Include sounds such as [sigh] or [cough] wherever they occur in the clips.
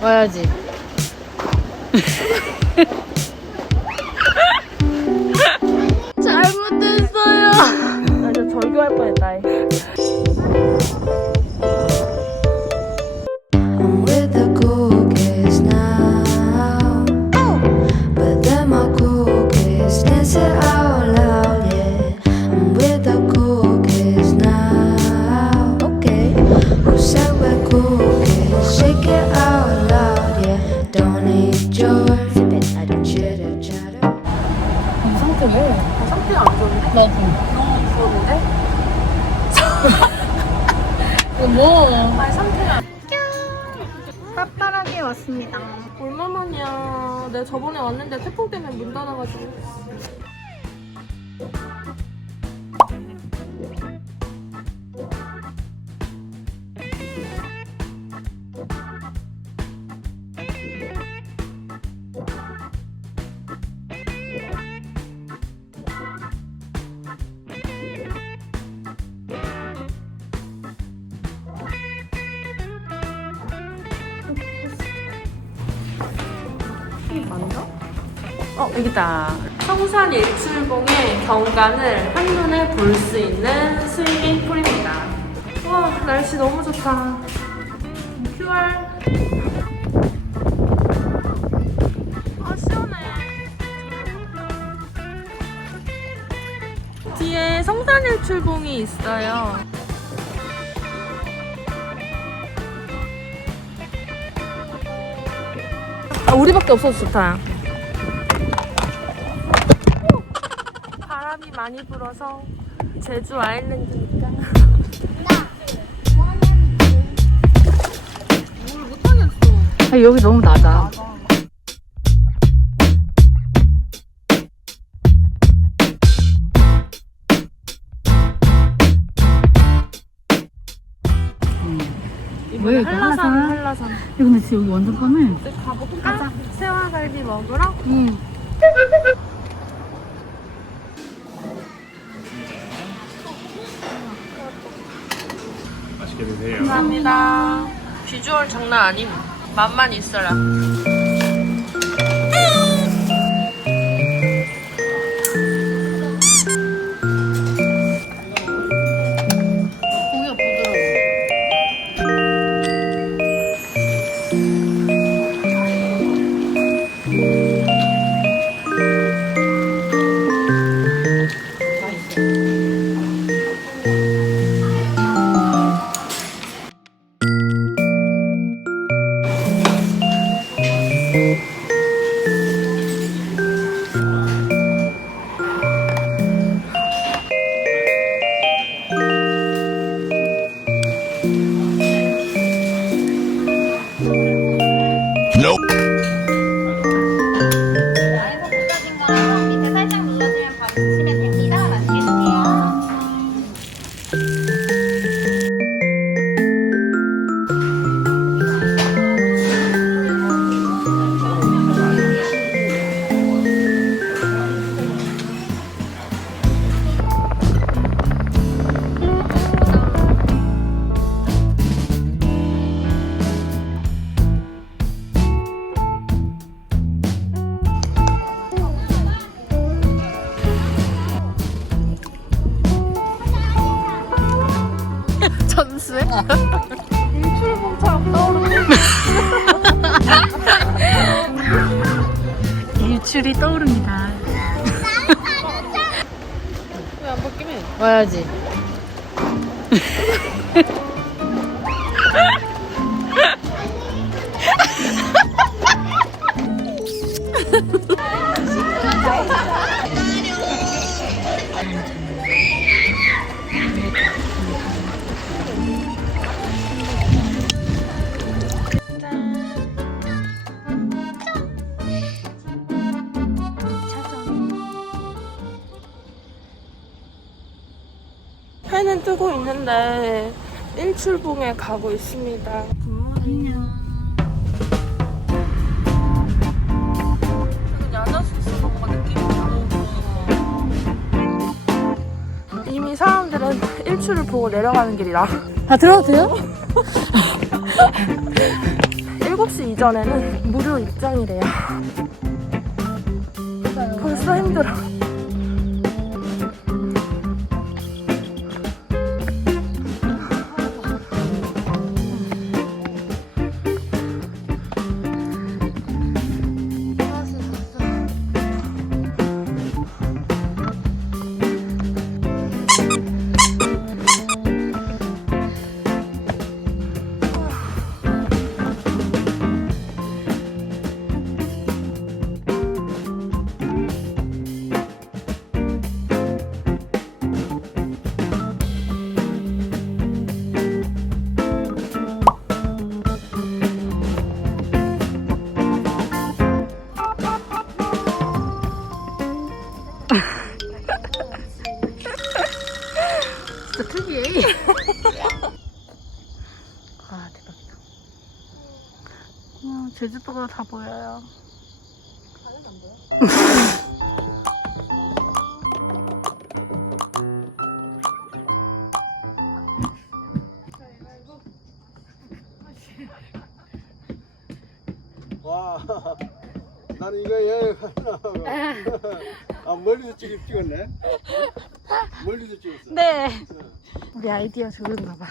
와야지. 잘못했어요. 나 진짜 절교할 뻔했다. 빠빠하게 왔습니다. 얼마만이야 내가 저번에 왔는데 태풍 때문에 문 닫아가지고 여기다. 성산 일출봉의 경관을 한눈에 볼 수 있는 스위밍 풀입니다. 와 날씨 너무 좋다. QR 아 시원해. 뒤에 성산 일출봉이 있어요. 아, 우리밖에 없어서 좋다. 많이 불어서 제주 아일랜드니까. 뭘 못하겠어. 아, 여기 너무 낮아. 이거 한라산, 한라산? 근데 진짜 여기 완전 편해. 이제 가볼까? 새와갈비 먹으러? 응. 맛있게 드세요. 감사합니다. 비주얼 장난 아님. 맛만 있어라. 안 일출봉처럼 [laughs] 떠오르네. 일출이 떠오릅니다. 왜 안 바뀌면? 와야지. [laughs] 해는 뜨고 있는데 일출봉에 가고 있습니다. 이미 사람들은 일출을 보고 내려가는 길이라 다 들어도 돼요? [laughs] 7시 이전에는 무료 입장이래요. [laughs] 벌써 힘들어. 제주도가 다 보여요. 와, 나는 이거 여행 하려고. 아, 멀리서 찍, 찍었네? 멀리서 찍었어. 네. 우리 아이디어 좋은가 봐.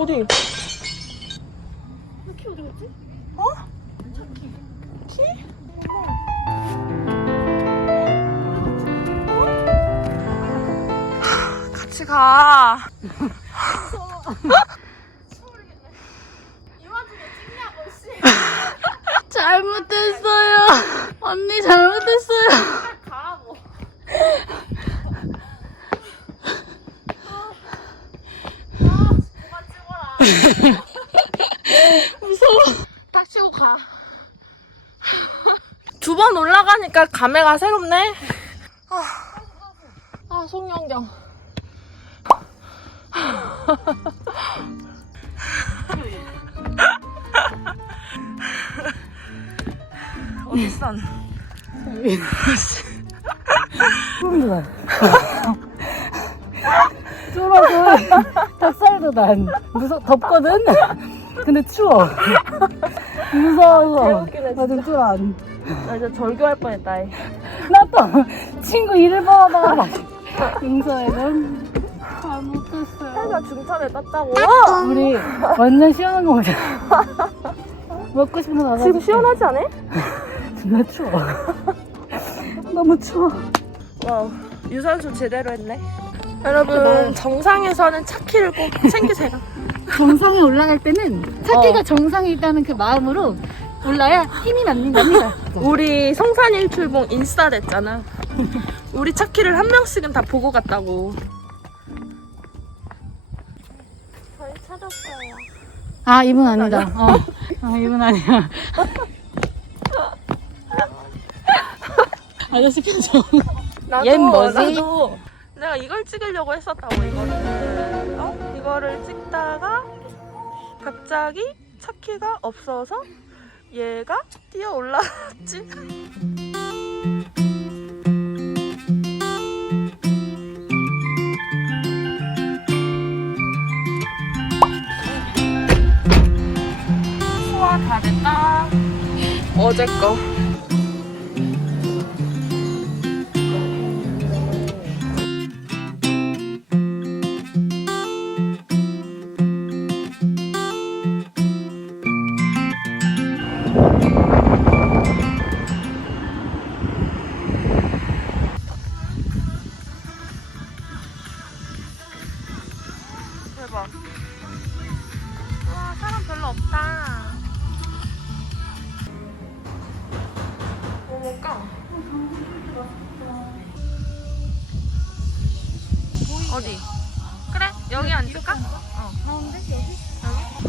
어디? 가. [laughs] 잘못했어요. 언니 잘못했어요. [laughs] 딱 치고 가. [laughs] 두 번 올라가니까 감회가 새롭네. 아, 아 송영경. 어딨어? 쫄아서 닭살도 난 무서 덥거든. 근데 추워. 무서워서 개웃기네, 나좀 쫄아. 나 이제 절교할 뻔했다. 이. 나또 친구 이를 보다가 용서해는 해가 중천에 떴다고. 우리 완전 시원한 거 먹자. [laughs] 먹고 싶은 거 나가. 지금 시원하지 않아? [laughs] 나 추워. [laughs] 너무 추워. 와우, 유산소 제대로 했네. 여러분, 정상에서는 차키를 꼭 챙기세요. 정상에 올라갈 때는 차키가 정상에 있다는 그 마음으로 올라야 힘이 납니다. 납니다. 우리 성산일출봉 인스타 됐잖아. 우리 차키를 한 명씩은 다 보고 갔다고. 아 이분 아니다. 어. 아 이분 아니야. [laughs] 아저씨 표정. 나도, 얜 뭐지? 나도 내가 이걸 찍으려고 했었다고 이거를. 어? 이거를 찍다가 갑자기 차키가 없어서 얘가 뛰어 올라왔지. 어제 거. 대박. 와, 사람 별로 없다. 어디? 그래 여기 앉을까? 어. 나온데 여기? 여기?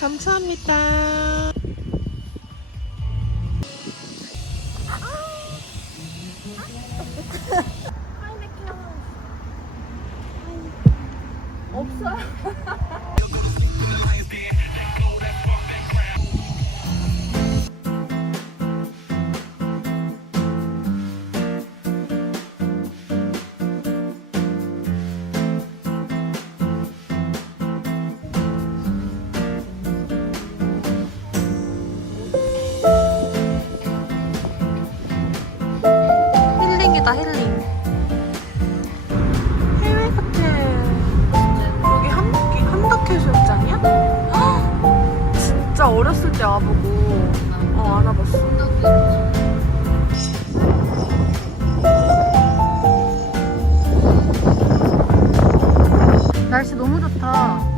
감사합니다. 힐링이다 힐링. 와보고 어안 와봤어. 날씨 너무 좋다.